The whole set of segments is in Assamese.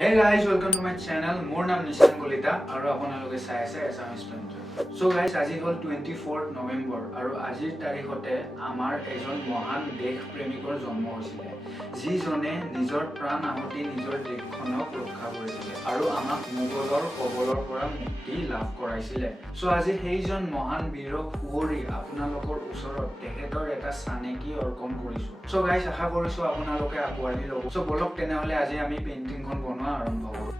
Hey guys, welcome to my channel. More naam Nishan Kolita aru aponaloke sai ase Assamese Printer. So guys, আজি হল 24 November aru আজিৰ তাৰিখতে আমাৰ এজন মহান দেশ প্ৰেমিকৰ জন্ম হৈছিলে যি জনে নিজৰ প্ৰাণ আহুতি নিজৰ দেশখনক ৰক্ষা কৰিছিলে আৰু আমাক মোগলৰ কবলৰ পৰা মুক্তি লাভ কৰাইছিলে। সো আজি সেইজন মহান বীৰক সুৱৰি আপোনালোকৰ ওচৰত তেখেতৰ এটা চানেকি অৰ্পণ কৰিছো। সো গাইস, আশা কৰিছো আপোনালোকে আকোৱালি ল'ব। সো বলক তেনেহলে আজি আমি পেইন্টিংখন বনোৱা আৰম্ভ কৰোঁ।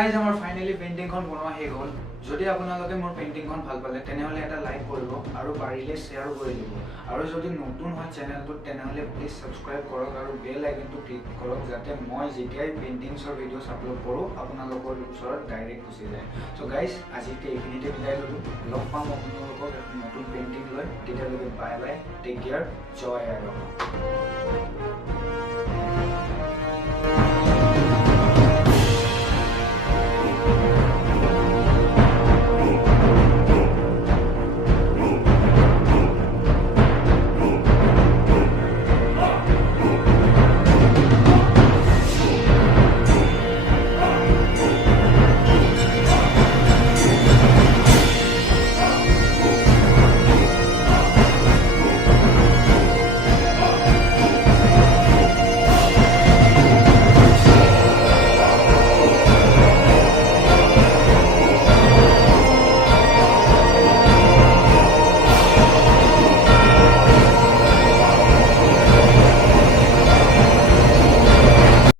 গাইজ আমাৰ ফাইনেলি পেইণ্টিংখন বনোৱা শেষ হ'ল যদি আপোনালোকে মোৰ পেইণ্টিংখন ভাল পালে তেনেহ'লে এটা লাইক কৰিব আৰু পাৰিলে শ্বেয়াৰো কৰি দিব আৰু যদি নতুন হয় চেনেলটোত তেনেহ'লে প্লিজ ছাবস্ক্ৰাইব কৰক আৰু বেল আইকনটো ক্লিক কৰক যাতে মই যেতিয়াই পেইণ্টিংছৰ ভিডিঅ'ছ আপলোড কৰোঁ আপোনালোকৰ ওচৰত ডাইৰেক্ট গুচি যায় চ' গাইজ আজিতে এইখিনিতে বিদায় ল'লোঁ লগ পাম আপোনালোকক নতুন পেইণ্টিং লৈ তেতিয়ালৈকে বাই বাই টেক কেয়াৰ জয় আই